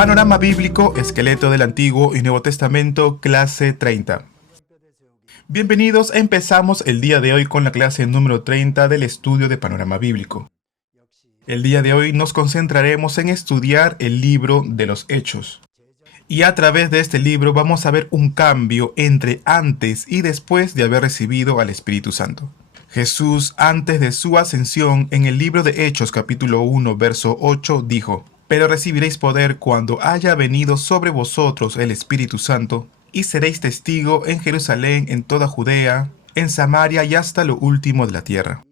Panorama Bíblico, Esqueleto del Antiguo y Nuevo Testamento, clase 30. Bienvenidos, empezamos el día de hoy con la clase número 30 del estudio de Panorama Bíblico. El día de hoy nos concentraremos en estudiar el libro de los Hechos. Y a través de este libro vamos a ver un cambio entre antes y después de haber recibido al Espíritu Santo. Jesús, antes de su ascensión, en el libro de Hechos capítulo 1, verso 8, dijo: «Pero recibiréis poder cuando haya venido sobre vosotros el Espíritu Santo, y seréis testigo en Jerusalén, en toda Judea, en Samaria y hasta lo último de la tierra».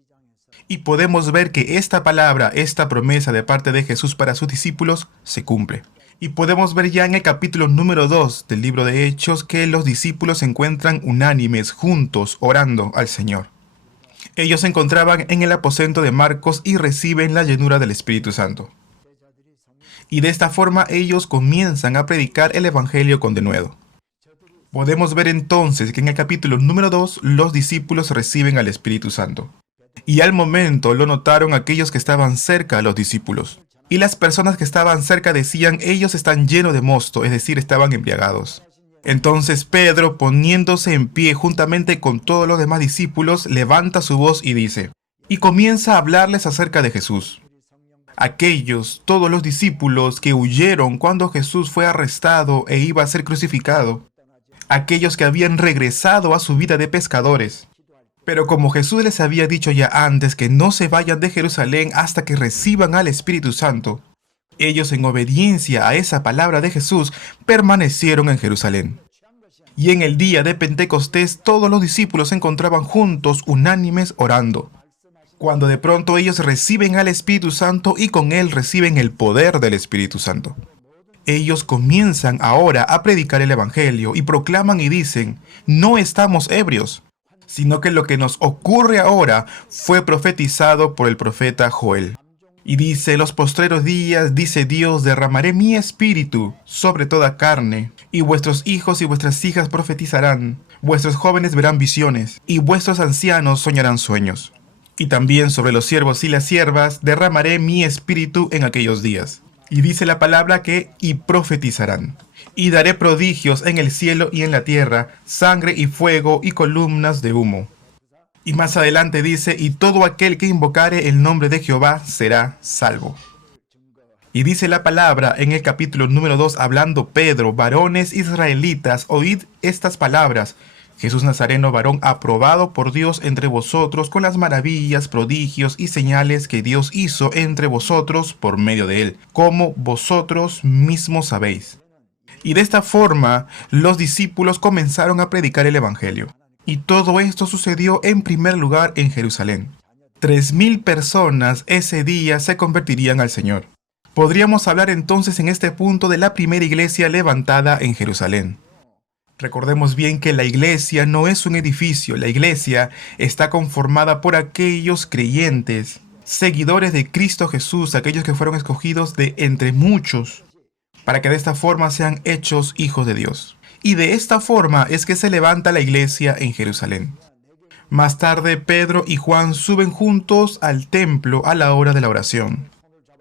Y podemos ver que esta palabra, esta promesa de parte de Jesús para sus discípulos, se cumple. Y podemos ver ya en el capítulo número 2 del libro de Hechos que los discípulos se encuentran unánimes, juntos, orando al Señor. Ellos se encontraban en el aposento de Marcos y reciben la llenura del Espíritu Santo. Y de esta forma ellos comienzan a predicar el Evangelio con denuedo. Podemos ver entonces que en el capítulo número 2 los discípulos reciben al Espíritu Santo. Y al momento lo notaron aquellos que estaban cerca a los discípulos. Y las personas que estaban cerca decían: «Ellos están llenos de mosto», es decir, estaban embriagados. Entonces Pedro, poniéndose en pie juntamente con todos los demás discípulos, levanta su voz y dice, y comienza a hablarles acerca de Jesús. Todos los discípulos que huyeron cuando Jesús fue arrestado e iba a ser crucificado. Aquellos que habían regresado a su vida de pescadores. Pero como Jesús les había dicho ya antes que no se vayan de Jerusalén hasta que reciban al Espíritu Santo, ellos, en obediencia a esa palabra de Jesús, permanecieron en Jerusalén. Y en el día de Pentecostés todos los discípulos se encontraban juntos, unánimes, orando. Cuando de pronto ellos reciben al Espíritu Santo y con él reciben el poder del Espíritu Santo. Ellos comienzan ahora a predicar el Evangelio y proclaman y dicen: «No estamos ebrios, sino que lo que nos ocurre ahora fue profetizado por el profeta Joel». Y dice: «Los postreros días, dice Dios, derramaré mi espíritu sobre toda carne, y vuestros hijos y vuestras hijas profetizarán, vuestros jóvenes verán visiones, y vuestros ancianos soñarán sueños. Y también sobre los siervos y las siervas derramaré mi espíritu en aquellos días». Y dice la palabra que «y profetizarán». «Y daré prodigios en el cielo y en la tierra, sangre y fuego y columnas de humo». Y más adelante dice: «Y todo aquel que invocare el nombre de Jehová será salvo». Y dice la palabra en el capítulo número 2, hablando Pedro: «Varones israelitas, oíd estas palabras. Jesús Nazareno, varón aprobado por Dios entre vosotros, con las maravillas, prodigios y señales que Dios hizo entre vosotros por medio de él, como vosotros mismos sabéis». Y de esta forma los discípulos comenzaron a predicar el Evangelio. Y todo esto sucedió en primer lugar en Jerusalén. 3,000 personas ese día se convertirían al Señor. Podríamos hablar entonces en este punto de la primera iglesia levantada en Jerusalén. Recordemos bien que la iglesia no es un edificio. La iglesia está conformada por aquellos creyentes, seguidores de Cristo Jesús, aquellos que fueron escogidos de entre muchos, para que de esta forma sean hechos hijos de Dios. Y de esta forma es que se levanta la iglesia en Jerusalén. Más tarde, Pedro y Juan suben juntos al templo a la hora de la oración.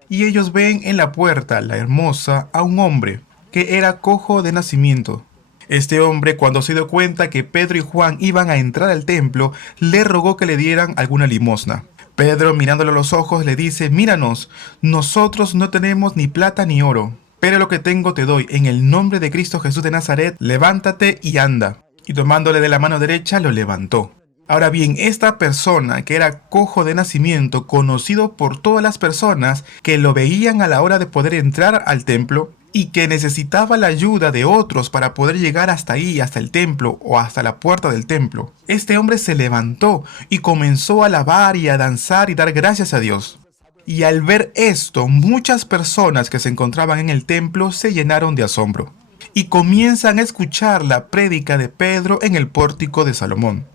Y ellos ven en la puerta, la hermosa, a un hombre que era cojo de nacimiento. Este hombre, cuando se dio cuenta que Pedro y Juan iban a entrar al templo, le rogó que le dieran alguna limosna. Pedro, mirándole a los ojos, le dice: «Míranos, nosotros no tenemos ni plata ni oro, pero lo que tengo te doy. En el nombre de Cristo Jesús de Nazaret, levántate y anda». Y tomándole de la mano derecha, lo levantó. Ahora bien, esta persona que era cojo de nacimiento, conocido por todas las personas que lo veían a la hora de poder entrar al templo y que necesitaba la ayuda de otros para poder llegar hasta ahí, hasta el templo o hasta la puerta del templo, este hombre se levantó y comenzó a alabar y a danzar y dar gracias a Dios. Y al ver esto, muchas personas que se encontraban en el templo se llenaron de asombro y comienzan a escuchar la prédica de Pedro en el pórtico de Salomón.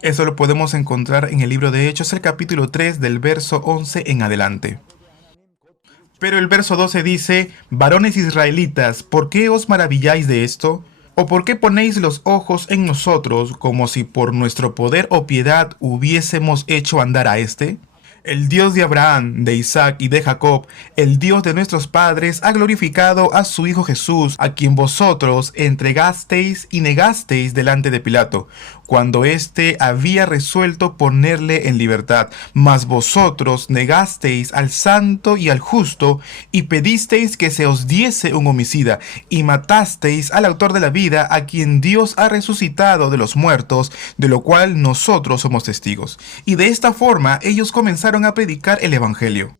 Eso lo podemos encontrar en el libro de Hechos, el capítulo 3, del verso 11 en adelante. Pero el verso 12 dice: «Varones israelitas, ¿por qué os maravilláis de esto? ¿O por qué ponéis los ojos en nosotros como si por nuestro poder o piedad hubiésemos hecho andar a éste? El Dios de Abraham, de Isaac y de Jacob, el Dios de nuestros padres, ha glorificado a su Hijo Jesús, a quien vosotros entregasteis y negasteis delante de Pilato, cuando éste había resuelto ponerle en libertad. Mas vosotros negasteis al santo y al justo, y pedisteis que se os diese un homicida, y matasteis al autor de la vida, a quien Dios ha resucitado de los muertos, de lo cual nosotros somos testigos. Y de esta forma ellos comenzaron a predicar el Evangelio.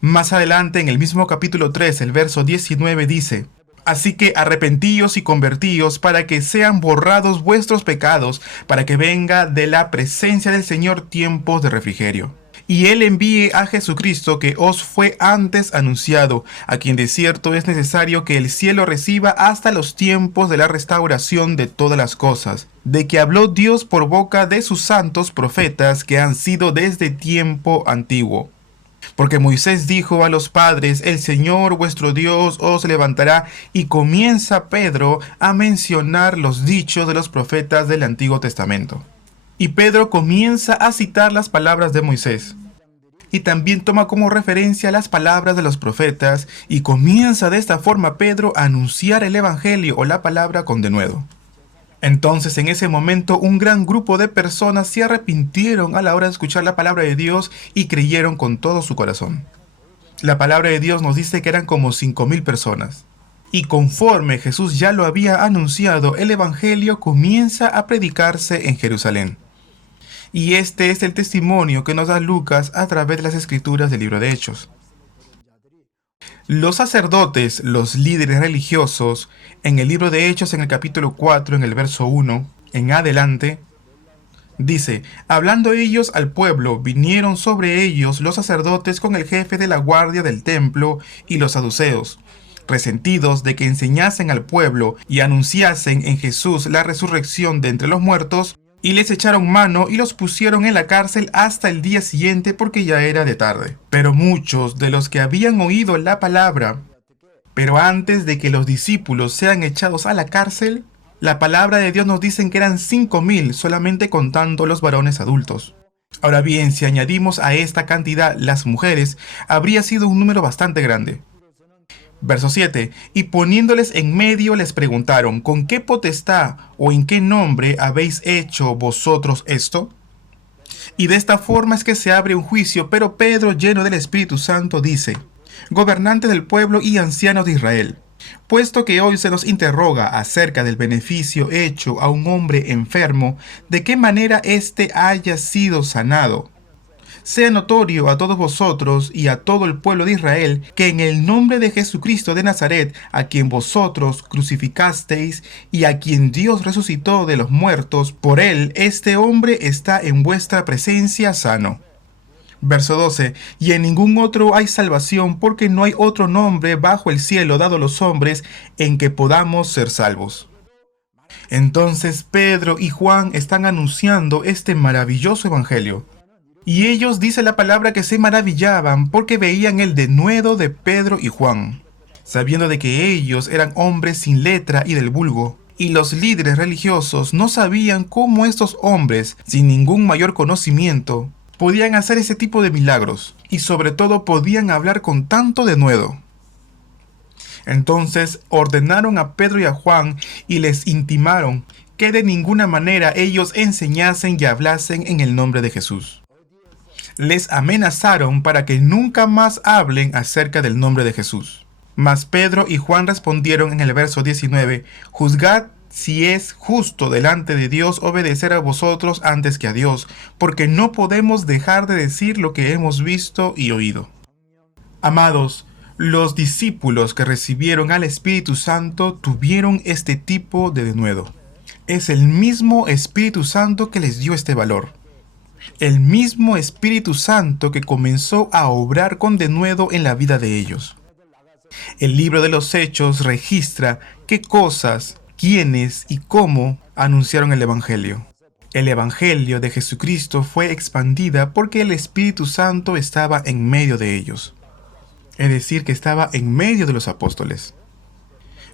Más adelante, en el mismo capítulo 3, el verso 19 dice: Así que arrepentíos y convertíos para que sean borrados vuestros pecados, para que venga de la presencia del Señor tiempos de refrigerio. Y Él envíe a Jesucristo, que os fue antes anunciado, a quien de cierto es necesario que el cielo reciba hasta los tiempos de la restauración de todas las cosas, de que habló Dios por boca de sus santos profetas que han sido desde tiempo antiguo. Porque Moisés dijo a los padres: el Señor vuestro Dios os levantará, y comienza Pedro a mencionar los dichos de los profetas del Antiguo Testamento. Y Pedro comienza a citar las palabras de Moisés. Y también toma como referencia las palabras de los profetas, y comienza de esta forma Pedro a anunciar el Evangelio o la palabra con denuedo. Entonces, en ese momento, un gran grupo de personas se arrepintieron a la hora de escuchar la palabra de Dios y creyeron con todo su corazón. La palabra de Dios nos dice que eran como 5,000 personas. Y conforme Jesús ya lo había anunciado, el Evangelio comienza a predicarse en Jerusalén. Y este es el testimonio que nos da Lucas a través de las escrituras del libro de Hechos. Los sacerdotes, los líderes religiosos, en el libro de Hechos, en el capítulo 4, en el verso 1, en adelante, dice: hablando ellos al pueblo, vinieron sobre ellos los sacerdotes con el jefe de la guardia del templo y los saduceos, resentidos de que enseñasen al pueblo y anunciasen en Jesús la resurrección de entre los muertos, y les echaron mano y los pusieron en la cárcel hasta el día siguiente, porque ya era de tarde. Pero muchos de los que habían oído la palabra, pero antes de que los discípulos sean echados a la cárcel, la palabra de Dios nos dice que eran 5,000, solamente contando los varones adultos. Ahora bien, si añadimos a esta cantidad las mujeres, habría sido un número bastante grande. Verso 7. Y poniéndoles en medio les preguntaron: ¿con qué potestad o en qué nombre habéis hecho vosotros esto? Y de esta forma es que se abre un juicio, pero Pedro, lleno del Espíritu Santo, dice: gobernantes del pueblo y ancianos de Israel, puesto que hoy se nos interroga acerca del beneficio hecho a un hombre enfermo, de qué manera éste haya sido sanado, sea notorio a todos vosotros y a todo el pueblo de Israel que en el nombre de Jesucristo de Nazaret, a quien vosotros crucificasteis y a quien Dios resucitó de los muertos, por él este hombre está en vuestra presencia sano. Verso 12. Y en ningún otro hay salvación, porque no hay otro nombre bajo el cielo dado a los hombres en que podamos ser salvos. Entonces Pedro y Juan están anunciando este maravilloso evangelio. Y ellos, dice la palabra, que se maravillaban porque veían el denuedo de Pedro y Juan, sabiendo de que ellos eran hombres sin letra y del vulgo. Y los líderes religiosos no sabían cómo estos hombres, sin ningún mayor conocimiento, podían hacer ese tipo de milagros, y sobre todo podían hablar con tanto denuedo. Entonces ordenaron a Pedro y a Juan y les intimaron que de ninguna manera ellos enseñasen y hablasen en el nombre de Jesús. Les amenazaron para que nunca más hablen acerca del nombre de Jesús. Mas Pedro y Juan respondieron en el verso 19: juzgad si es justo delante de Dios obedecer a vosotros antes que a Dios, porque no podemos dejar de decir lo que hemos visto y oído. Amados, los discípulos que recibieron al Espíritu Santo tuvieron este tipo de denuedo. Es el mismo Espíritu Santo que les dio este valor. El mismo Espíritu Santo que comenzó a obrar con denuedo en la vida de ellos. El libro de los Hechos registra qué cosas, quiénes y cómo anunciaron el Evangelio. El Evangelio de Jesucristo fue expandida porque el Espíritu Santo estaba en medio de ellos. Es decir, que estaba en medio de los apóstoles.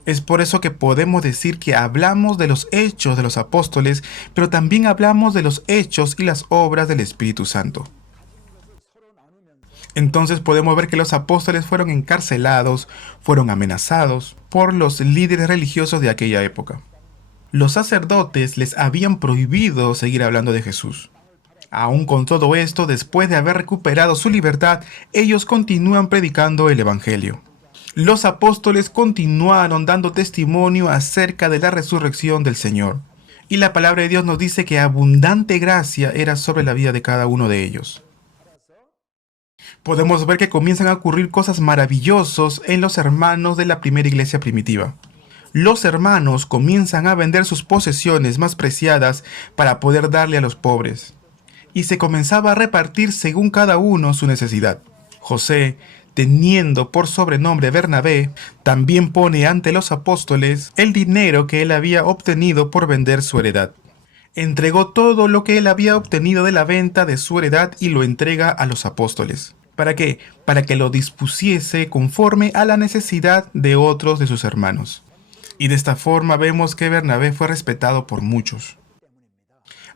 Es por eso que podemos decir que hablamos de los hechos de los apóstoles, pero también hablamos de los hechos y las obras del Espíritu Santo. Entonces podemos ver que los apóstoles fueron encarcelados, fueron amenazados por los líderes religiosos de aquella época. Los sacerdotes les habían prohibido seguir hablando de Jesús. Aún con todo esto, después de haber recuperado su libertad, ellos continúan predicando el Evangelio. Los apóstoles continuaron dando testimonio acerca de la resurrección del Señor. Y la palabra de Dios nos dice que abundante gracia era sobre la vida de cada uno de ellos. Podemos ver que comienzan a ocurrir cosas maravillosas en los hermanos de la primera iglesia primitiva. Los hermanos comienzan a vender sus posesiones más preciadas para poder darle a los pobres. Y se comenzaba a repartir según cada uno su necesidad. José, teniendo por sobrenombre Bernabé, también pone ante los apóstoles el dinero que él había obtenido por vender su heredad. Entregó todo lo que él había obtenido de la venta de su heredad y lo entrega a los apóstoles. ¿Para qué? Para que lo dispusiese conforme a la necesidad de otros de sus hermanos. Y de esta forma vemos que Bernabé fue respetado por muchos.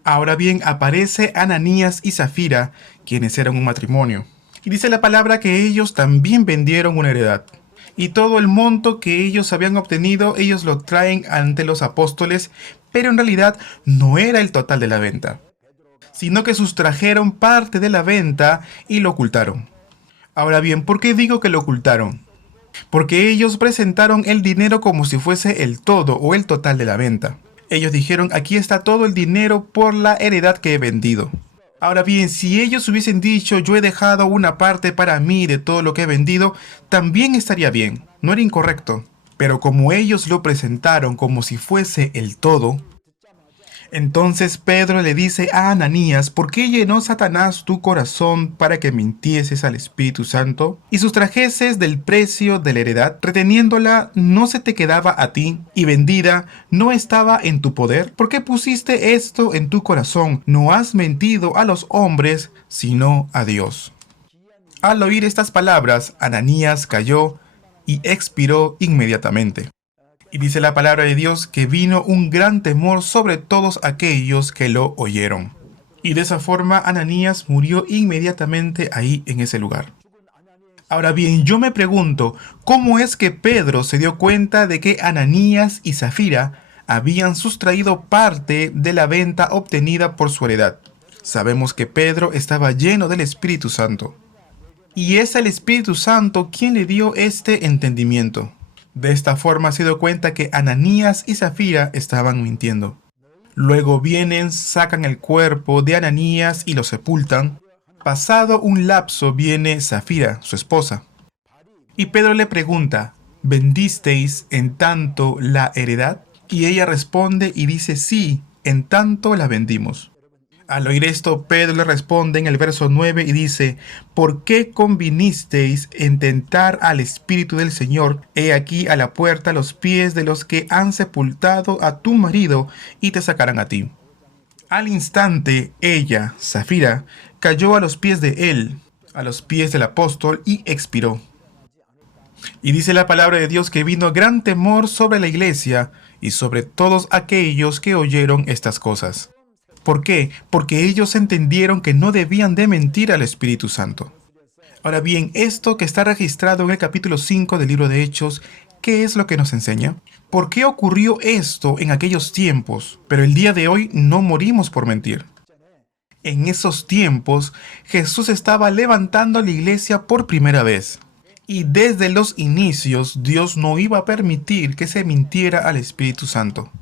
Ahora bien, aparece Ananías y Zafira, quienes eran un matrimonio. Y dice la palabra que ellos también vendieron una heredad. Y todo el monto que ellos habían obtenido, ellos lo traen ante los apóstoles, pero en realidad no era el total de la venta, sino que sustrajeron parte de la venta y lo ocultaron. Ahora bien, ¿por qué digo que lo ocultaron? Porque ellos presentaron el dinero como si fuese el todo o el total de la venta. Ellos dijeron, aquí está todo el dinero por la heredad que he vendido. Ahora bien, si ellos hubiesen dicho, yo he dejado una parte para mí de todo lo que he vendido, también estaría bien, no era incorrecto. Pero como ellos lo presentaron como si fuese el todo, entonces Pedro le dice a Ananías, ¿por qué llenó Satanás tu corazón para que mintieses al Espíritu Santo y sustrajeses del precio de la heredad, reteniéndola no se te quedaba a ti y vendida no estaba en tu poder? ¿Por qué pusiste esto en tu corazón? No has mentido a los hombres, sino a Dios. Al oír estas palabras, Ananías cayó y expiró inmediatamente. Y dice la palabra de Dios que vino un gran temor sobre todos aquellos que lo oyeron. Y de esa forma Ananías murió inmediatamente ahí en ese lugar. Ahora bien, yo me pregunto, ¿cómo es que Pedro se dio cuenta de que Ananías y Zafira habían sustraído parte de la venta obtenida por su heredad? Sabemos que Pedro estaba lleno del Espíritu Santo. Y es el Espíritu Santo quien le dio este entendimiento. De esta forma se dio cuenta que Ananías y Zafira estaban mintiendo. Luego vienen, sacan el cuerpo de Ananías y lo sepultan. Pasado un lapso viene Zafira, su esposa. Y Pedro le pregunta, ¿vendisteis en tanto la heredad? Y ella responde y dice, sí, en tanto la vendimos. Al oír esto, Pedro le responde en el verso 9 y dice, ¿por qué convinisteis en tentar al Espíritu del Señor? He aquí a la puerta los pies de los que han sepultado a tu marido y te sacarán a ti. Al instante, ella, Zafira, cayó a los pies de él, a los pies del apóstol y expiró. Y dice la palabra de Dios que vino gran temor sobre la iglesia y sobre todos aquellos que oyeron estas cosas. ¿Por qué? Porque ellos entendieron que no debían de mentir al Espíritu Santo. Ahora bien, esto que está registrado en el capítulo 5 del libro de Hechos, ¿qué es lo que nos enseña? ¿Por qué ocurrió esto en aquellos tiempos? Pero el día de hoy no morimos por mentir. En esos tiempos, Jesús estaba levantando la iglesia por primera vez. Y desde los inicios, Dios no iba a permitir que se mintiera al Espíritu Santo.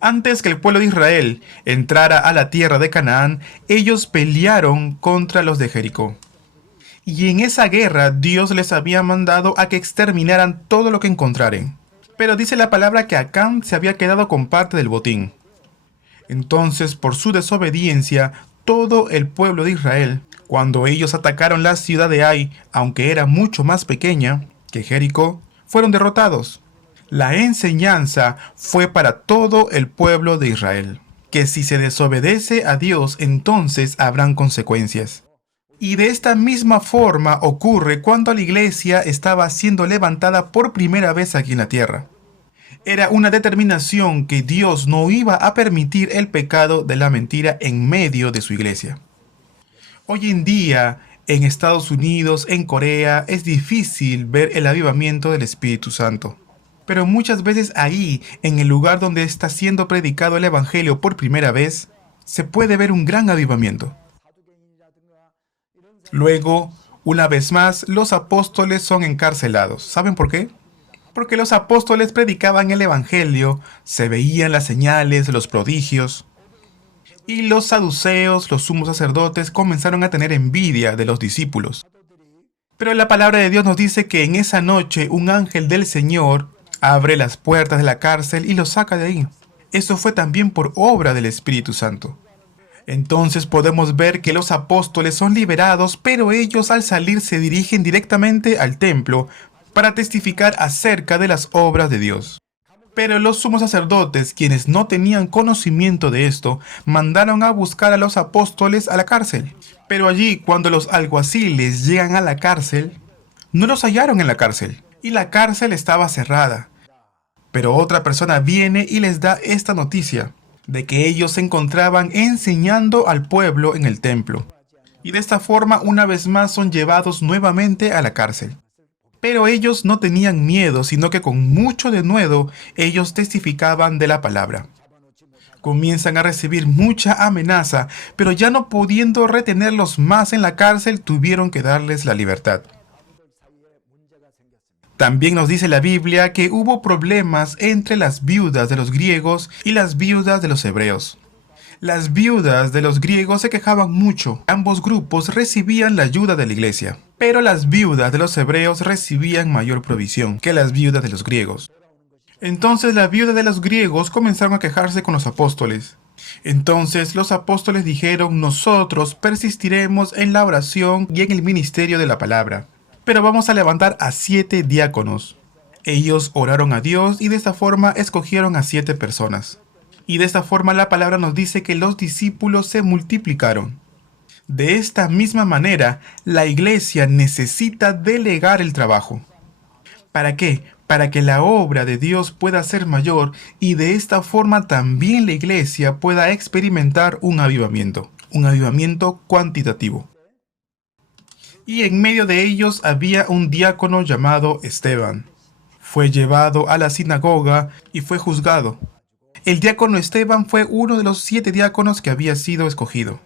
Antes que el pueblo de Israel entrara a la tierra de Canaán, ellos pelearon contra los de Jericó. Y en esa guerra Dios les había mandado a que exterminaran todo lo que encontraren. Pero dice la palabra que Acán se había quedado con parte del botín. Entonces, por su desobediencia, todo el pueblo de Israel, cuando ellos atacaron la ciudad de Ai, aunque era mucho más pequeña que Jericó, fueron derrotados. La enseñanza fue para todo el pueblo de Israel, que si se desobedece a Dios, entonces habrán consecuencias. Y de esta misma forma ocurre cuando la iglesia estaba siendo levantada por primera vez aquí en la tierra. Era una determinación que Dios no iba a permitir el pecado de la mentira en medio de su iglesia. Hoy en día, En Estados Unidos, en Corea, es difícil ver el avivamiento del Espíritu Santo. Pero muchas veces ahí, en el lugar donde está siendo predicado el Evangelio por primera vez, se puede ver un gran avivamiento. Luego, una vez más, los apóstoles son encarcelados. ¿Saben por qué? Porque los apóstoles predicaban el Evangelio, se veían las señales, los prodigios, y los saduceos, los sumos sacerdotes, comenzaron a tener envidia de los discípulos. Pero la palabra de Dios nos dice que en esa noche un ángel del Señor abre las puertas de la cárcel y los saca de ahí. Eso fue también por obra del Espíritu Santo. Entonces podemos ver que los apóstoles son liberados, pero ellos al salir se dirigen directamente al templo para testificar acerca de las obras de Dios. Pero los sumos sacerdotes, quienes no tenían conocimiento de esto, mandaron a buscar a los apóstoles a la cárcel. Pero allí, cuando los alguaciles llegan a la cárcel, no los hallaron en la cárcel, y la cárcel estaba cerrada. Pero otra persona viene y les da esta noticia, de que ellos se encontraban enseñando al pueblo en el templo. Y de esta forma, una vez más, son llevados nuevamente a la cárcel. Pero ellos no tenían miedo, sino que con mucho denuedo ellos testificaban de la palabra. Comienzan a recibir mucha amenaza, pero ya no pudiendo retenerlos más en la cárcel, tuvieron que darles la libertad. También nos dice la Biblia que hubo problemas entre las viudas de los griegos y las viudas de los hebreos. Las viudas de los griegos se quejaban mucho. Ambos grupos recibían la ayuda de la iglesia, pero las viudas de los hebreos recibían mayor provisión que las viudas de los griegos. Entonces las viudas de los griegos comenzaron a quejarse con los apóstoles. Entonces los apóstoles dijeron: nosotros persistiremos en la oración y en el ministerio de la palabra, pero vamos a levantar a 7 diáconos. Ellos oraron a Dios y de esta forma escogieron a 7 personas. Y de esta forma la palabra nos dice que los discípulos se multiplicaron. De esta misma manera, la iglesia necesita delegar el trabajo. ¿Para qué? Para que la obra de Dios pueda ser mayor y de esta forma también la iglesia pueda experimentar un avivamiento cuantitativo. Y en medio de ellos había un diácono llamado Esteban. Fue llevado a la sinagoga y fue juzgado. El diácono Esteban fue uno de los 7 diáconos que había sido escogido.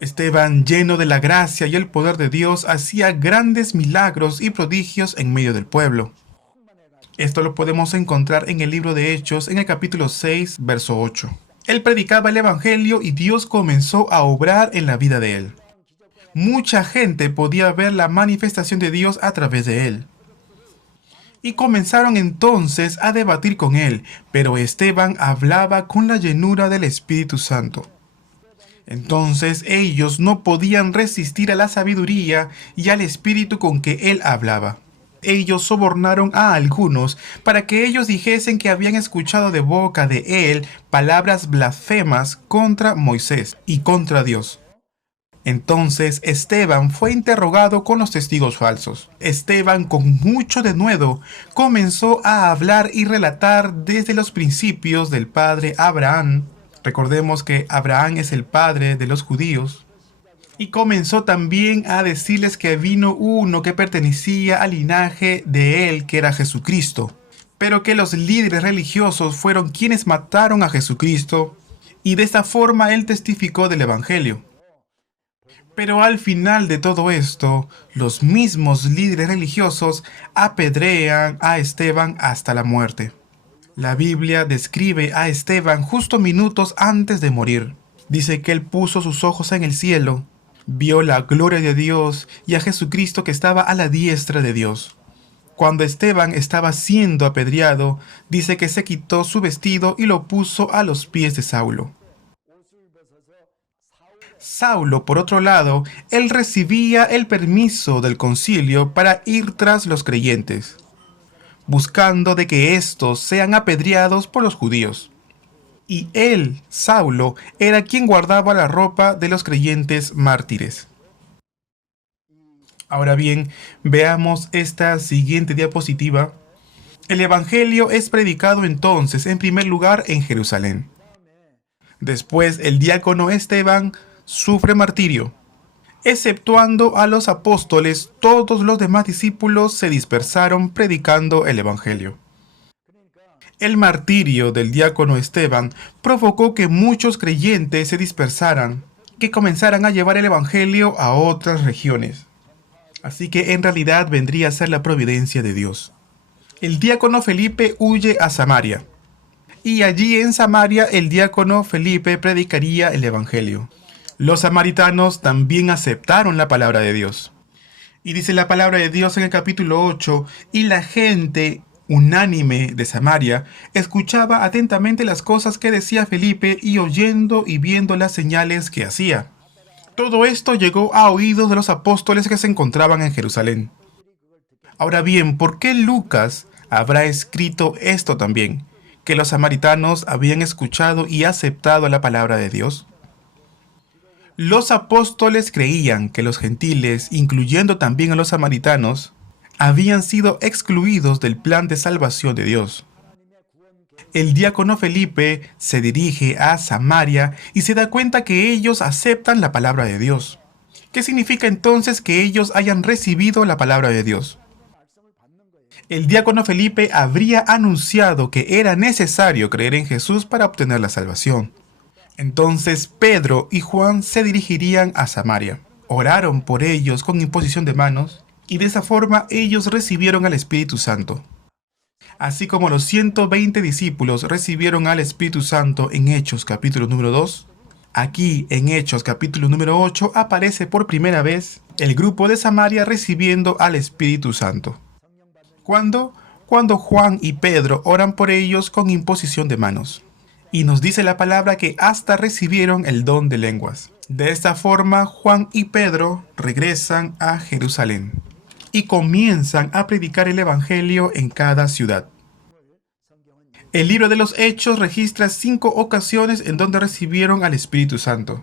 Esteban, lleno de la gracia y el poder de Dios, hacía grandes milagros y prodigios en medio del pueblo. Esto lo podemos encontrar en el libro de Hechos, en el capítulo 6, verso 8. Él predicaba el Evangelio y Dios comenzó a obrar en la vida de él. Mucha gente podía ver la manifestación de Dios a través de él. Y comenzaron entonces a debatir con él, pero Esteban hablaba con la llenura del Espíritu Santo. Entonces ellos no podían resistir a la sabiduría y al espíritu con que él hablaba. Ellos sobornaron a algunos para que ellos dijesen que habían escuchado de boca de él palabras blasfemas contra Moisés y contra Dios. Entonces Esteban fue interrogado con los testigos falsos. Esteban, con mucho denuedo, comenzó a hablar y relatar desde los principios del padre Abraham. Recordemos que Abraham es el padre de los judíos. Y comenzó también a decirles que vino uno que pertenecía al linaje de él, que era Jesucristo. Pero que los líderes religiosos fueron quienes mataron a Jesucristo. Y de esta forma él testificó del Evangelio. Pero al final de todo esto, los mismos líderes religiosos apedrean a Esteban hasta la muerte. La Biblia describe a Esteban justo minutos antes de morir. Dice que él puso sus ojos en el cielo, vio la gloria de Dios y a Jesucristo que estaba a la diestra de Dios. Cuando Esteban estaba siendo apedreado, dice que se quitó su vestido y lo puso a los pies de Saulo. Saulo, por otro lado, él recibía el permiso del concilio para ir tras los creyentes, buscando de que éstos sean apedreados por los judíos. Y él, Saulo, era quien guardaba la ropa de los creyentes mártires. Ahora bien, veamos esta siguiente diapositiva. El Evangelio es predicado entonces en primer lugar en Jerusalén. Después el diácono Esteban sufre martirio. Exceptuando a los apóstoles, todos los demás discípulos se dispersaron predicando el Evangelio. El martirio del diácono Esteban provocó que muchos creyentes se dispersaran, que comenzaran a llevar el Evangelio a otras regiones. Así que en realidad vendría a ser la providencia de Dios. El diácono Felipe huye a Samaria, y allí en Samaria el diácono Felipe predicaría el Evangelio. Los samaritanos también aceptaron la palabra de Dios. Y dice la palabra de Dios en el capítulo 8, y la gente unánime de Samaria escuchaba atentamente las cosas que decía Felipe y oyendo y viendo las señales que hacía. Todo esto llegó a oídos de los apóstoles que se encontraban en Jerusalén. Ahora bien, ¿por qué Lucas habrá escrito esto también? Que los samaritanos habían escuchado y aceptado la palabra de Dios. Los apóstoles creían que los gentiles, incluyendo también a los samaritanos, habían sido excluidos del plan de salvación de Dios. El diácono Felipe se dirige a Samaria y se da cuenta que ellos aceptan la palabra de Dios. ¿Qué significa entonces que ellos hayan recibido la palabra de Dios? El diácono Felipe habría anunciado que era necesario creer en Jesús para obtener la salvación. Entonces Pedro y Juan se dirigirían a Samaria. Oraron por ellos con imposición de manos y de esa forma ellos recibieron al Espíritu Santo. Así como los 120 discípulos recibieron al Espíritu Santo en Hechos capítulo número 2, aquí en Hechos capítulo número 8 aparece por primera vez el grupo de Samaria recibiendo al Espíritu Santo. ¿Cuándo? Cuando Juan y Pedro oran por ellos con imposición de manos. Y nos dice la palabra que hasta recibieron el don de lenguas. De esta forma, Juan y Pedro regresan a Jerusalén y comienzan a predicar el Evangelio en cada ciudad. El libro de los Hechos registra 5 ocasiones en donde recibieron al Espíritu Santo.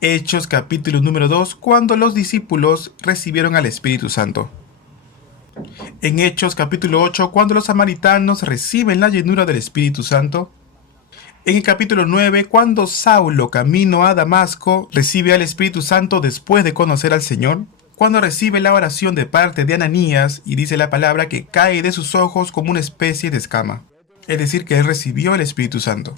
Hechos capítulo número 2, cuando los discípulos recibieron al Espíritu Santo. En Hechos capítulo 8, cuando los samaritanos reciben la llenura del Espíritu Santo. En el capítulo 9, cuando Saulo, camino a Damasco, recibe al Espíritu Santo después de conocer al Señor. Cuando recibe la oración de parte de Ananías y dice la palabra que cae de sus ojos como una especie de escama. Es decir, que él recibió el Espíritu Santo.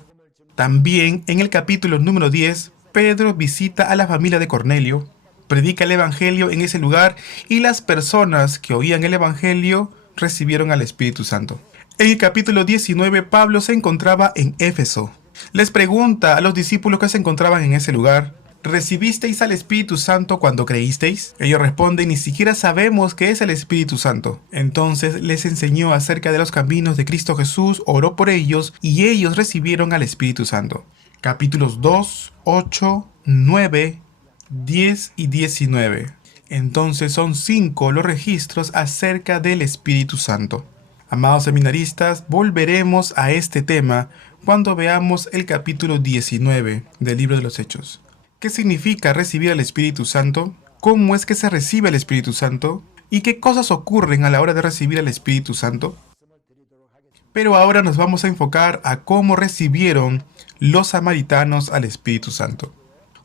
También en el capítulo número 10, Pedro visita a la familia de Cornelio, predica el Evangelio en ese lugar y las personas que oían el Evangelio recibieron al Espíritu Santo. En el capítulo 19, Pablo se encontraba en Éfeso. Les pregunta a los discípulos que se encontraban en ese lugar, ¿recibisteis al Espíritu Santo cuando creísteis? Ellos responden, ni siquiera sabemos qué es el Espíritu Santo. Entonces les enseñó acerca de los caminos de Cristo Jesús, oró por ellos y ellos recibieron al Espíritu Santo. Capítulos 2, 8, 9, 10 y 19. Entonces son 5 los registros acerca del Espíritu Santo. Amados seminaristas, volveremos a este tema cuando veamos el capítulo 19 del libro de los Hechos. ¿Qué significa recibir al Espíritu Santo? ¿Cómo es que se recibe el Espíritu Santo? ¿Y qué cosas ocurren a la hora de recibir al Espíritu Santo? Pero ahora nos vamos a enfocar a cómo recibieron los samaritanos al Espíritu Santo.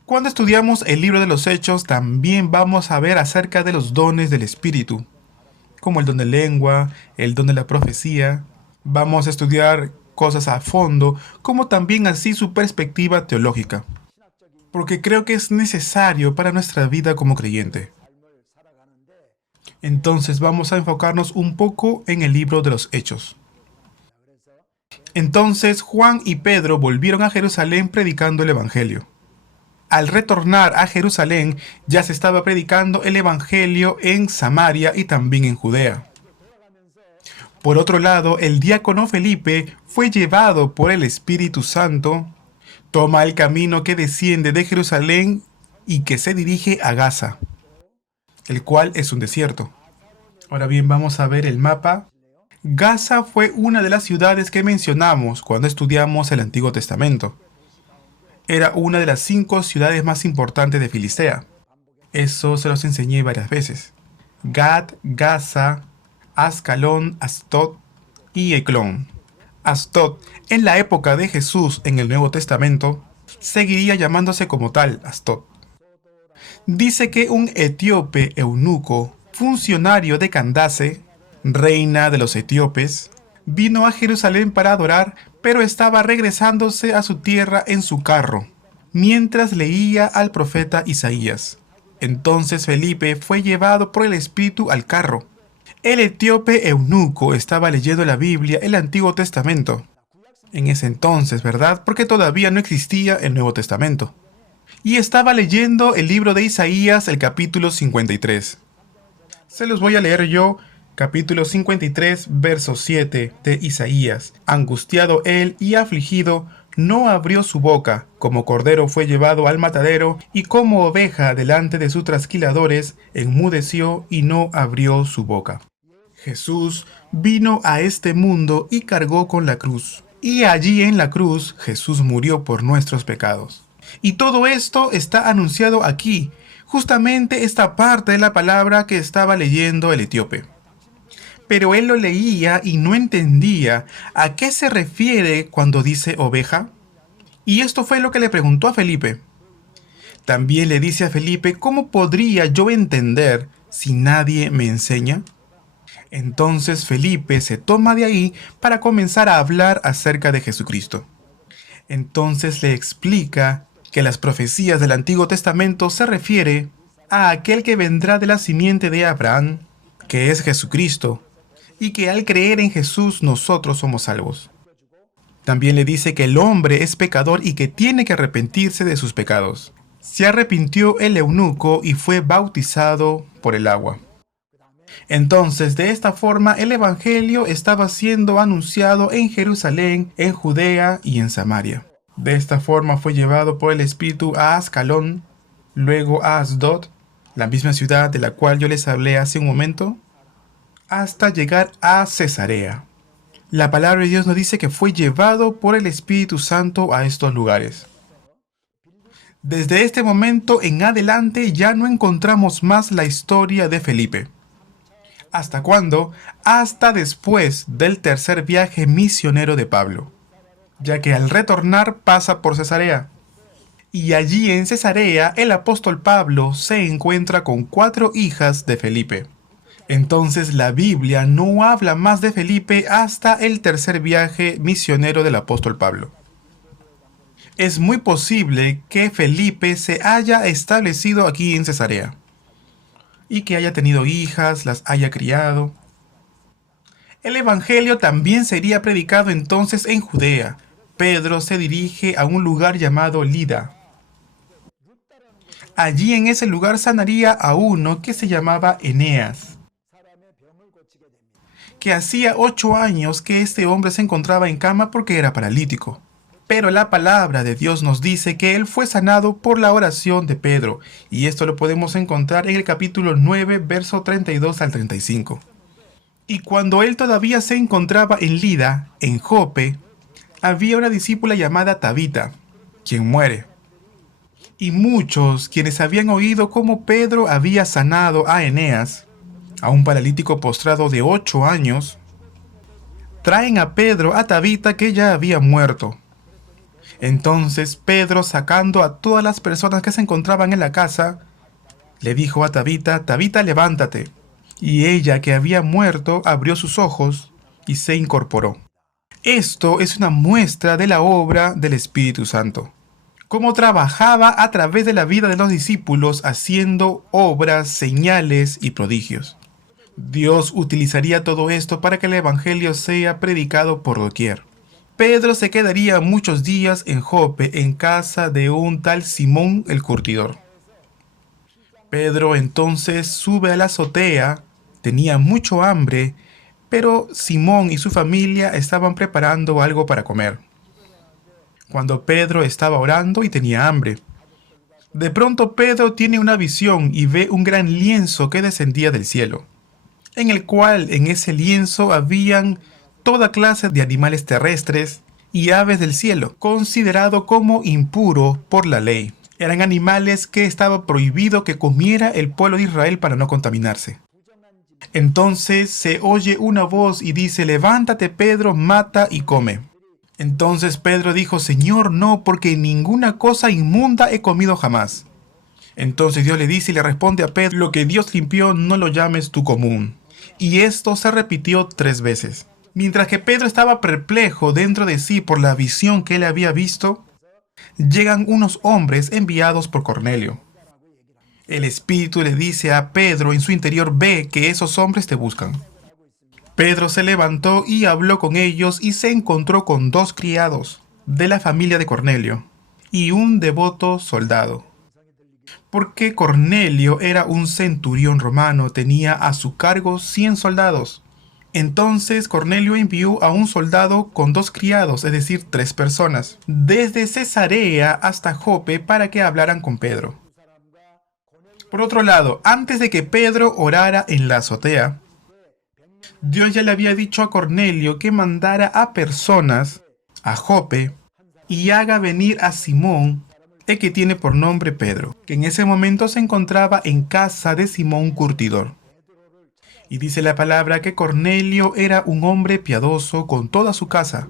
Cuando estudiamos el libro de los Hechos, también vamos a ver acerca de los dones del Espíritu, como el don de lengua, el don de la profecía. Vamos a estudiar cosas a fondo, como también así su perspectiva teológica, porque creo que es necesario para nuestra vida como creyente. Entonces vamos a enfocarnos un poco en el libro de los Hechos. Entonces Juan y Pedro volvieron a Jerusalén predicando el Evangelio. Al retornar a Jerusalén, ya se estaba predicando el Evangelio en Samaria y también en Judea. Por otro lado, el diácono Felipe fue llevado por el Espíritu Santo, toma el camino que desciende de Jerusalén y que se dirige a Gaza, el cual es un desierto. Ahora bien, vamos a ver el mapa. Gaza fue una de las ciudades que mencionamos cuando estudiamos el Antiguo Testamento. Era una de las 5 ciudades más importantes de Filistea. Eso se los enseñé varias veces. Gat, Gaza, Ascalón, Astot y Eclón. Astot, en la época de Jesús en el Nuevo Testamento, seguiría llamándose como tal Astot. Dice que un etíope eunuco, funcionario de Candace, reina de los etíopes, vino a Jerusalén para adorar, pero estaba regresándose a su tierra en su carro, mientras leía al profeta Isaías. Entonces Felipe fue llevado por el Espíritu al carro. El etíope eunuco estaba leyendo la Biblia, el Antiguo Testamento. En ese entonces, ¿verdad? Porque todavía no existía el Nuevo Testamento. Y estaba leyendo el libro de Isaías, el capítulo 53. Se los voy a leer yo, capítulo 53, verso 7 de Isaías. Angustiado él y afligido, no abrió su boca, como cordero fue llevado al matadero, y como oveja delante de sus trasquiladores, enmudeció y no abrió su boca. Jesús vino a este mundo y cargó con la cruz. Y allí en la cruz Jesús murió por nuestros pecados. Y todo esto está anunciado aquí, justamente esta parte de la palabra que estaba leyendo el etíope. Pero él lo leía y no entendía a qué se refiere cuando dice oveja. Y esto fue lo que le preguntó a Felipe. También le dice a Felipe, ¿cómo podría yo entender si nadie me enseña? Entonces Felipe se toma de ahí para comenzar a hablar acerca de Jesucristo. Entonces le explica que las profecías del Antiguo Testamento se refiere a aquel que vendrá de la simiente de Abraham, que es Jesucristo, y que al creer en Jesús nosotros somos salvos. También le dice que el hombre es pecador y que tiene que arrepentirse de sus pecados. Se arrepintió el eunuco y fue bautizado por el agua. Entonces, de esta forma, el Evangelio estaba siendo anunciado en Jerusalén, en Judea y en Samaria. De esta forma fue llevado por el Espíritu a Ascalón, luego a Asdod, la misma ciudad de la cual yo les hablé hace un momento, hasta llegar a Cesarea. La palabra de Dios nos dice que fue llevado por el Espíritu Santo a estos lugares. Desde este momento en adelante ya no encontramos más la historia de Felipe. ¿Hasta cuándo? Hasta después del tercer viaje misionero de Pablo, ya que al retornar pasa por Cesarea. Y allí en Cesarea el apóstol Pablo se encuentra con 4 hijas de Felipe. Entonces la Biblia no habla más de Felipe hasta el tercer viaje misionero del apóstol Pablo. Es muy posible que Felipe se haya establecido aquí en Cesarea y que haya tenido hijas, las haya criado. El Evangelio también sería predicado entonces en Judea. Pedro se dirige a un lugar llamado Lida. Allí en ese lugar sanaría a uno que se llamaba Eneas, que hacía 8 años que este hombre se encontraba en cama porque era paralítico. Pero la palabra de Dios nos dice que él fue sanado por la oración de Pedro, y esto lo podemos encontrar en el capítulo 9, verso 32 al 35. Y cuando él todavía se encontraba en Lida, en Jope, había una discípula llamada Tabita, quien muere. Y muchos, quienes habían oído cómo Pedro había sanado a Eneas, a un paralítico postrado de 8 años, traen a Pedro a Tabita que ya había muerto. Entonces Pedro, sacando a todas las personas que se encontraban en la casa, le dijo a Tabita, Tabita, levántate. Y ella, que había muerto, abrió sus ojos y se incorporó. Esto es una muestra de la obra del Espíritu Santo. Cómo trabajaba a través de la vida de los discípulos haciendo obras, señales y prodigios. Dios utilizaría todo esto para que el Evangelio sea predicado por doquier. Pedro se quedaría muchos días en Jope en casa de un tal Simón el curtidor. Pedro entonces sube a la azotea, tenía mucho hambre, pero Simón y su familia estaban preparando algo para comer. Cuando Pedro estaba orando y tenía hambre, de pronto Pedro tiene una visión y ve un gran lienzo que descendía del cielo, en el cual en ese lienzo habían toda clase de animales terrestres y aves del cielo, considerado como impuro por la ley. Eran animales que estaba prohibido que comiera el pueblo de Israel para no contaminarse. Entonces se oye una voz y dice, levántate Pedro, mata y come. Entonces Pedro dijo, Señor, no, porque ninguna cosa inmunda he comido jamás. Entonces Dios le dice y le responde a Pedro: lo que Dios limpió no lo llames tú común. Y esto se repitió 3 veces. Mientras que Pedro estaba perplejo dentro de sí por la visión que él había visto, llegan unos hombres enviados por Cornelio. El Espíritu le dice a Pedro en su interior: ve que esos hombres te buscan. Pedro se levantó y habló con ellos y se encontró con 2 criados de la familia de Cornelio y un devoto soldado. Porque Cornelio era un centurión romano, tenía a su cargo 100 soldados. Entonces Cornelio envió a un soldado con 2 criados, es decir, 3 personas, desde Cesarea hasta Jope para que hablaran con Pedro. Por otro lado, antes de que Pedro orara en la azotea, Dios ya le había dicho a Cornelio que mandara a personas a Jope y haga venir a Simón, el que tiene por nombre Pedro, que en ese momento se encontraba en casa de Simón Curtidor. Y dice la palabra que Cornelio era un hombre piadoso con toda su casa.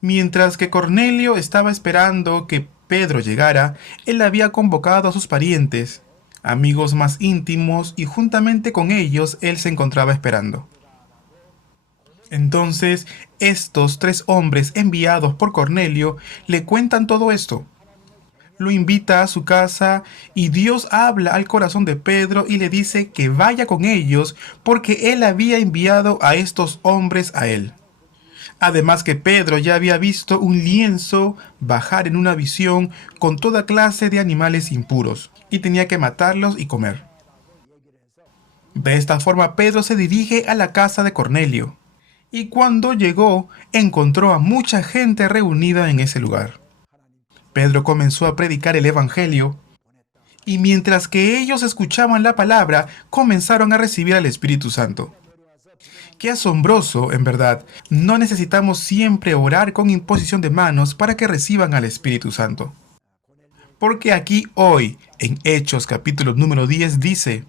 Mientras que Cornelio estaba esperando que Pedro llegara, él había convocado a sus parientes, amigos más íntimos, y juntamente con ellos él se encontraba esperando. Entonces, estos 3 hombres enviados por Cornelio le cuentan todo esto. Lo invita a su casa y Dios habla al corazón de Pedro y le dice que vaya con ellos porque él había enviado a estos hombres a él. Además que Pedro ya había visto un lienzo bajar en una visión con toda clase de animales impuros y tenía que matarlos y comer. De esta forma Pedro se dirige a la casa de Cornelio y cuando llegó encontró a mucha gente reunida en ese lugar. Pedro comenzó a predicar el Evangelio y mientras que ellos escuchaban la palabra comenzaron a recibir al Espíritu Santo. Qué asombroso, en verdad. No necesitamos siempre orar con imposición de manos para que reciban al Espíritu Santo. Porque aquí hoy, en Hechos capítulo número 10, dice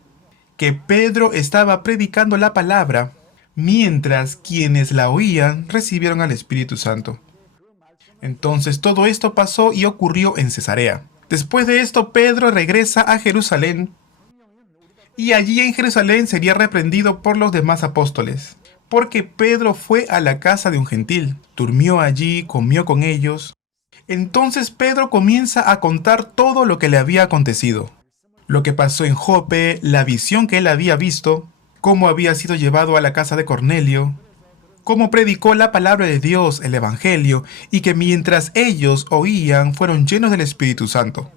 que Pedro estaba predicando la palabra mientras quienes la oían recibieron al Espíritu Santo. Entonces todo esto pasó y ocurrió en Cesarea. Después de esto, Pedro regresa a Jerusalén y allí en Jerusalén sería reprendido por los demás apóstoles, porque Pedro fue a la casa de un gentil, durmió allí, comió con ellos. Entonces Pedro comienza a contar todo lo que le había acontecido, lo que pasó en Jope, la visión que él había visto, cómo había sido llevado a la casa de Cornelio, cómo predicó la palabra de Dios, el Evangelio, y que mientras ellos oían fueron llenos del Espíritu Santo.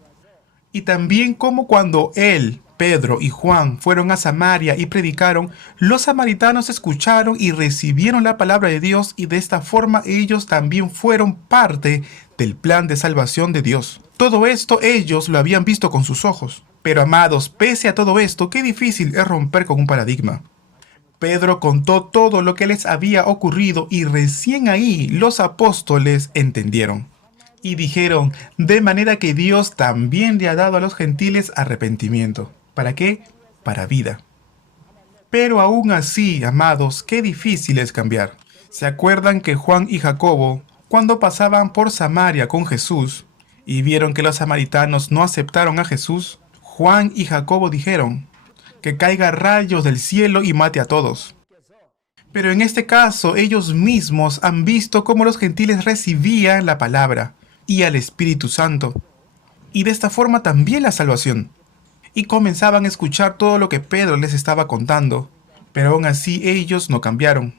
Y también cómo cuando él, Pedro y Juan fueron a Samaria y predicaron, los samaritanos escucharon y recibieron la palabra de Dios y de esta forma ellos también fueron parte del plan de salvación de Dios. Todo esto ellos lo habían visto con sus ojos. Pero amados, pese a todo esto, qué difícil es romper con un paradigma. Pedro contó todo lo que les había ocurrido y recién ahí los apóstoles entendieron. Y dijeron, de manera que Dios también le ha dado a los gentiles arrepentimiento. ¿Para qué? Para vida. Pero aún así, amados, qué difícil es cambiar. ¿Se acuerdan que Juan y Jacobo, cuando pasaban por Samaria con Jesús, y vieron que los samaritanos no aceptaron a Jesús? Juan y Jacobo dijeron, que caiga rayos del cielo y mate a todos. Pero en este caso, ellos mismos han visto cómo los gentiles recibían la palabra y al Espíritu Santo, y de esta forma también la salvación. Y comenzaban a escuchar todo lo que Pedro les estaba contando, pero aún así ellos no cambiaron.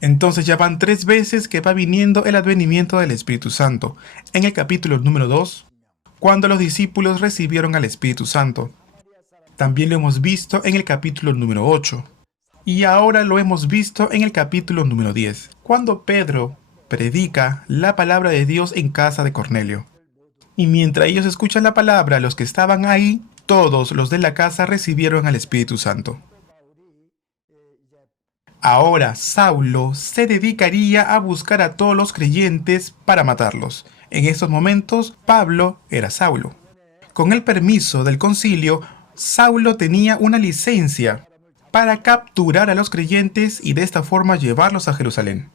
Entonces ya van 3 veces que va viniendo el advenimiento del Espíritu Santo. En el capítulo número 2, cuando los discípulos recibieron al Espíritu Santo. También lo hemos visto en el capítulo número 8. Y ahora lo hemos visto en el capítulo número 10, cuando Pedro predica la palabra de Dios en casa de Cornelio. Y mientras ellos escuchan la palabra, los que estaban ahí, todos los de la casa recibieron al Espíritu Santo. Ahora Saulo se dedicaría a buscar a todos los creyentes para matarlos. En estos momentos, Pablo era Saulo. Con el permiso del concilio, Saulo tenía una licencia para capturar a los creyentes y de esta forma llevarlos a Jerusalén.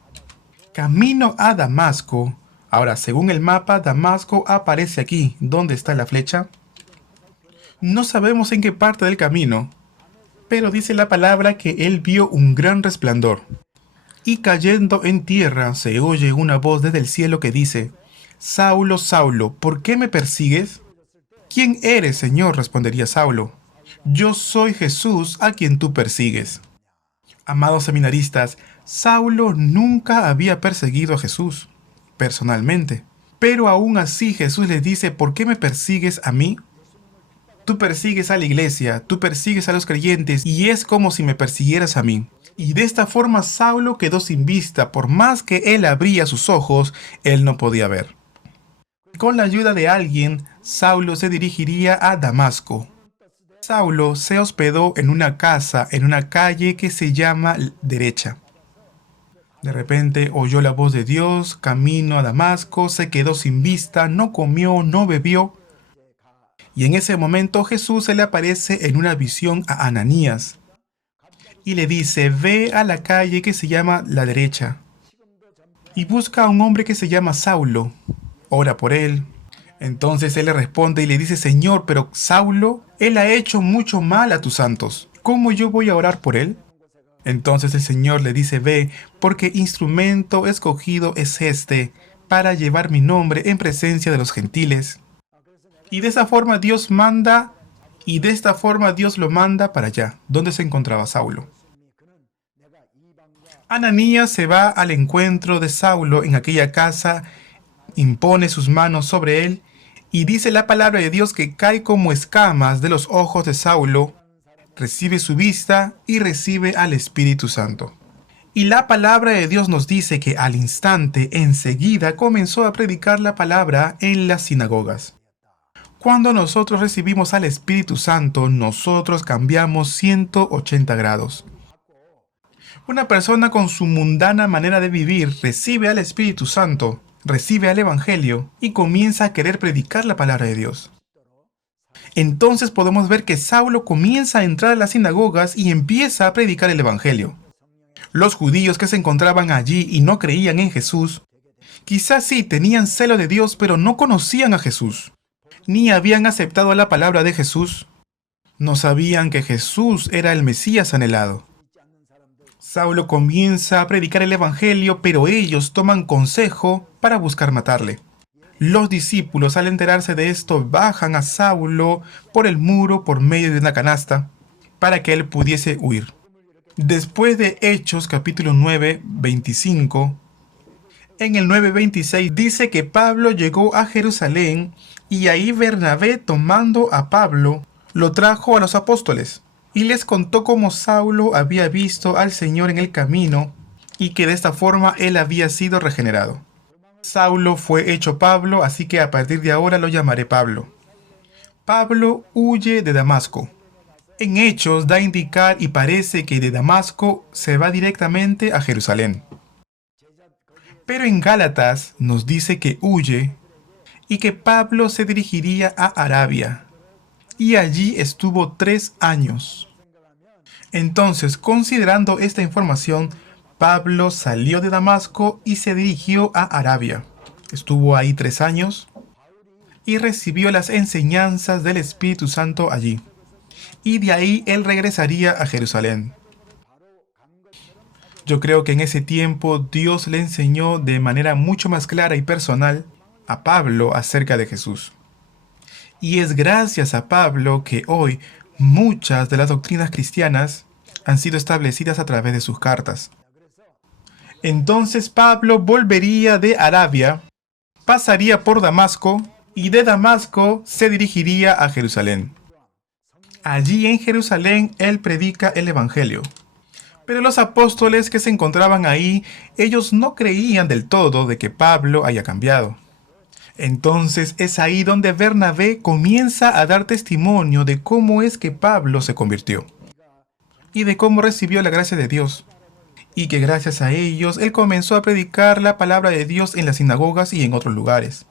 Camino a Damasco. Ahora, según el mapa, Damasco aparece aquí. ¿Dónde está la flecha? No sabemos en qué parte del camino, pero dice la palabra que él vio un gran resplandor. Y cayendo en tierra se oye una voz desde el cielo que dice: Saulo, Saulo, ¿por qué me persigues? ¿Quién eres, Señor?, respondería Saulo. Yo soy Jesús a quien tú persigues. Amados seminaristas, Saulo nunca había perseguido a Jesús, personalmente. Pero aún así Jesús le dice: ¿por qué me persigues a mí? Tú persigues a la iglesia, tú persigues a los creyentes y es como si me persiguieras a mí. Y de esta forma Saulo quedó sin vista. Por más que él abría sus ojos, él no podía ver. Con la ayuda de alguien, Saulo se dirigiría a Damasco. Saulo se hospedó en una casa en una calle que se llama Derecha. De repente oyó la voz de Dios: camino a Damasco, se quedó sin vista, no comió, no bebió. Y en ese momento Jesús se le aparece en una visión a Ananías y le dice: ve a la calle que se llama La Derecha y busca a un hombre que se llama Saulo, ora por él. Entonces él le responde y le dice: Señor, pero Saulo, él ha hecho mucho mal a tus santos, ¿cómo yo voy a orar por él? Entonces el Señor le dice: ve, porque instrumento escogido es este para llevar mi nombre en presencia de los gentiles. Y de esa forma Dios lo manda para allá, donde se encontraba Saulo. Ananías se va al encuentro de Saulo en aquella casa, impone sus manos sobre él y dice la palabra de Dios que cae como escamas de los ojos de Saulo, recibe su vista y recibe al Espíritu Santo. Y la palabra de Dios nos dice que al instante, enseguida, comenzó a predicar la palabra en las sinagogas. Cuando nosotros recibimos al Espíritu Santo, nosotros cambiamos 180 grados. Una persona con su mundana manera de vivir recibe al Espíritu Santo, recibe al Evangelio y comienza a querer predicar la palabra de Dios. Entonces podemos ver que Saulo comienza a entrar a las sinagogas y empieza a predicar el Evangelio. Los judíos que se encontraban allí y no creían en Jesús, quizás sí tenían celo de Dios, pero no conocían a Jesús, ni habían aceptado la palabra de Jesús. No sabían que Jesús era el Mesías anhelado. Saulo comienza a predicar el Evangelio, pero ellos toman consejo para buscar matarle. Los discípulos, al enterarse de esto, bajan a Saulo por el muro por medio de una canasta para que él pudiese huir. Después de Hechos capítulo 9, 25, en el 9:26 dice que Pablo llegó a Jerusalén y ahí Bernabé, tomando a Pablo, lo trajo a los apóstoles y les contó cómo Saulo había visto al Señor en el camino y que de esta forma él había sido regenerado. Saulo fue hecho Pablo, así que a partir de ahora lo llamaré Pablo. Pablo huye de Damasco. En Hechos da a indicar y parece que de Damasco se va directamente a Jerusalén. Pero en Gálatas nos dice que huye y que Pablo se dirigiría a Arabia. Y allí estuvo 3 años. Entonces, considerando esta información, Pablo salió de Damasco y se dirigió a Arabia. Estuvo ahí 3 años y recibió las enseñanzas del Espíritu Santo allí. Y de ahí él regresaría a Jerusalén. Yo creo que en ese tiempo Dios le enseñó de manera mucho más clara y personal a Pablo acerca de Jesús. Y es gracias a Pablo que hoy muchas de las doctrinas cristianas han sido establecidas a través de sus cartas. Entonces Pablo volvería de Arabia, pasaría por Damasco y de Damasco se dirigiría a Jerusalén. Allí en Jerusalén él predica el Evangelio. Pero los apóstoles que se encontraban ahí, ellos no creían del todo de que Pablo haya cambiado. Entonces es ahí donde Bernabé comienza a dar testimonio de cómo es que Pablo se convirtió y de cómo recibió la gracia de Dios, y que gracias a ellos él comenzó a predicar la palabra de Dios en las sinagogas y en otros lugares.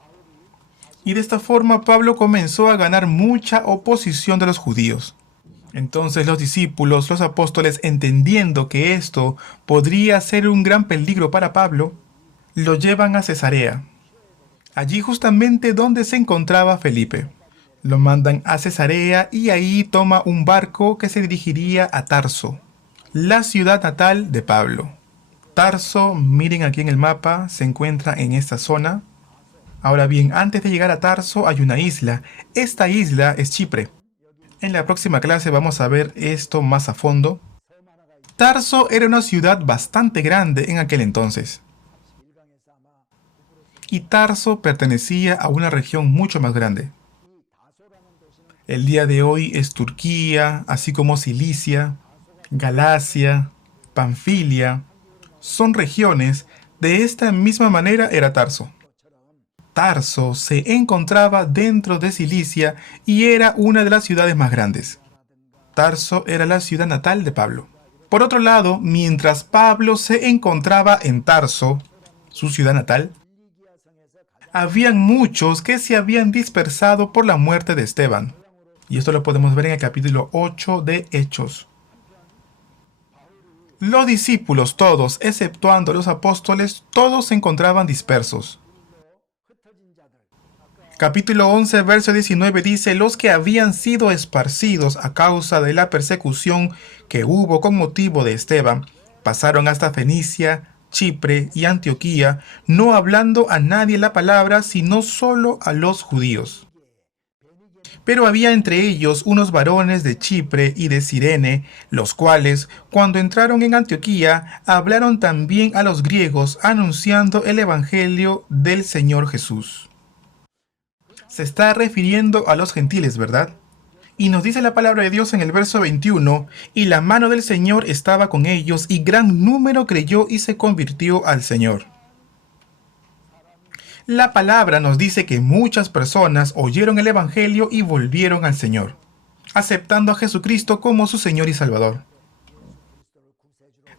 Y de esta forma Pablo comenzó a ganar mucha oposición de los judíos. Entonces los discípulos, los apóstoles, entendiendo que esto podría ser un gran peligro para Pablo, lo llevan a Cesarea, allí justamente donde se encontraba Felipe. Lo mandan a Cesarea y ahí toma un barco que se dirigiría a Tarso, la ciudad natal de Pablo. Tarso, miren aquí en el mapa, se encuentra en esta zona. Ahora bien, antes de llegar a Tarso hay una isla. Esta isla es Chipre. En la próxima clase vamos a ver esto más a fondo. Tarso era una ciudad bastante grande en aquel entonces. Y Tarso pertenecía a una región mucho más grande. El día de hoy es Turquía, así como Cilicia, Galacia, Panfilia. Son regiones. De esta misma manera era Tarso. Tarso se encontraba dentro de Cilicia y era una de las ciudades más grandes. Tarso era la ciudad natal de Pablo. Por otro lado, mientras Pablo se encontraba en Tarso, su ciudad natal, habían muchos que se habían dispersado por la muerte de Esteban. Y esto lo podemos ver en el capítulo 8 de Hechos. Los discípulos todos, exceptuando los apóstoles, todos se encontraban dispersos. Capítulo 11, verso 19 dice: los que habían sido esparcidos a causa de la persecución que hubo con motivo de Esteban, pasaron hasta Fenicia, Chipre y Antioquía, no hablando a nadie la palabra, sino solo a los judíos. Pero había entre ellos unos varones de Chipre y de Cirene, los cuales, cuando entraron en Antioquía, hablaron también a los griegos, anunciando el evangelio del Señor Jesús. Se está refiriendo a los gentiles, ¿verdad? Y nos dice la palabra de Dios en el verso 21, y la mano del Señor estaba con ellos, y gran número creyó y se convirtió al Señor. La palabra nos dice que muchas personas oyeron el Evangelio y volvieron al Señor, aceptando a Jesucristo como su Señor y Salvador.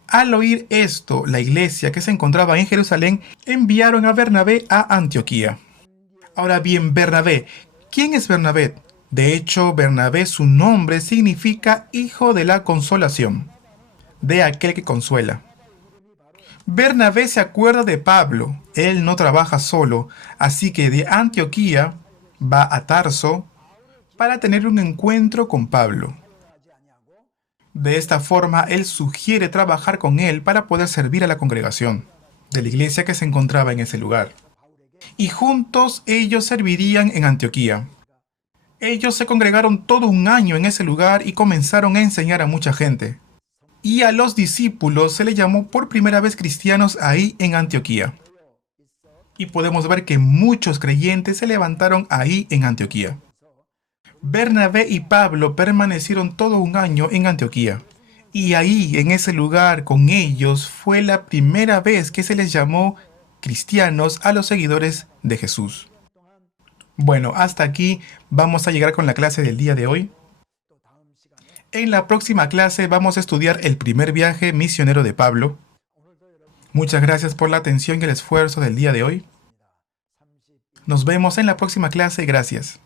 Al oír esto, la iglesia que se encontraba en Jerusalén enviaron a Bernabé a Antioquía. Ahora bien, Bernabé, ¿quién es Bernabé? De hecho, Bernabé, su nombre significa hijo de la consolación, de aquel que consuela. Bernabé se acuerda de Pablo, él no trabaja solo, así que de Antioquía va a Tarso para tener un encuentro con Pablo. De esta forma, él sugiere trabajar con él para poder servir a la congregación de la iglesia que se encontraba en ese lugar. Y juntos ellos servirían en Antioquía. Ellos se congregaron todo un año en ese lugar y comenzaron a enseñar a mucha gente. Y a los discípulos se les llamó por primera vez cristianos ahí en Antioquía. Y podemos ver que muchos creyentes se levantaron ahí en Antioquía. Bernabé y Pablo permanecieron todo un año en Antioquía. Y ahí, en ese lugar, con ellos, fue la primera vez que se les llamó cristianos a los seguidores de Jesús. Bueno, hasta aquí vamos a llegar con la clase del día de hoy. En la próxima clase vamos a estudiar el primer viaje misionero de Pablo. Muchas gracias por la atención y el esfuerzo del día de hoy. Nos vemos en la próxima clase. Gracias.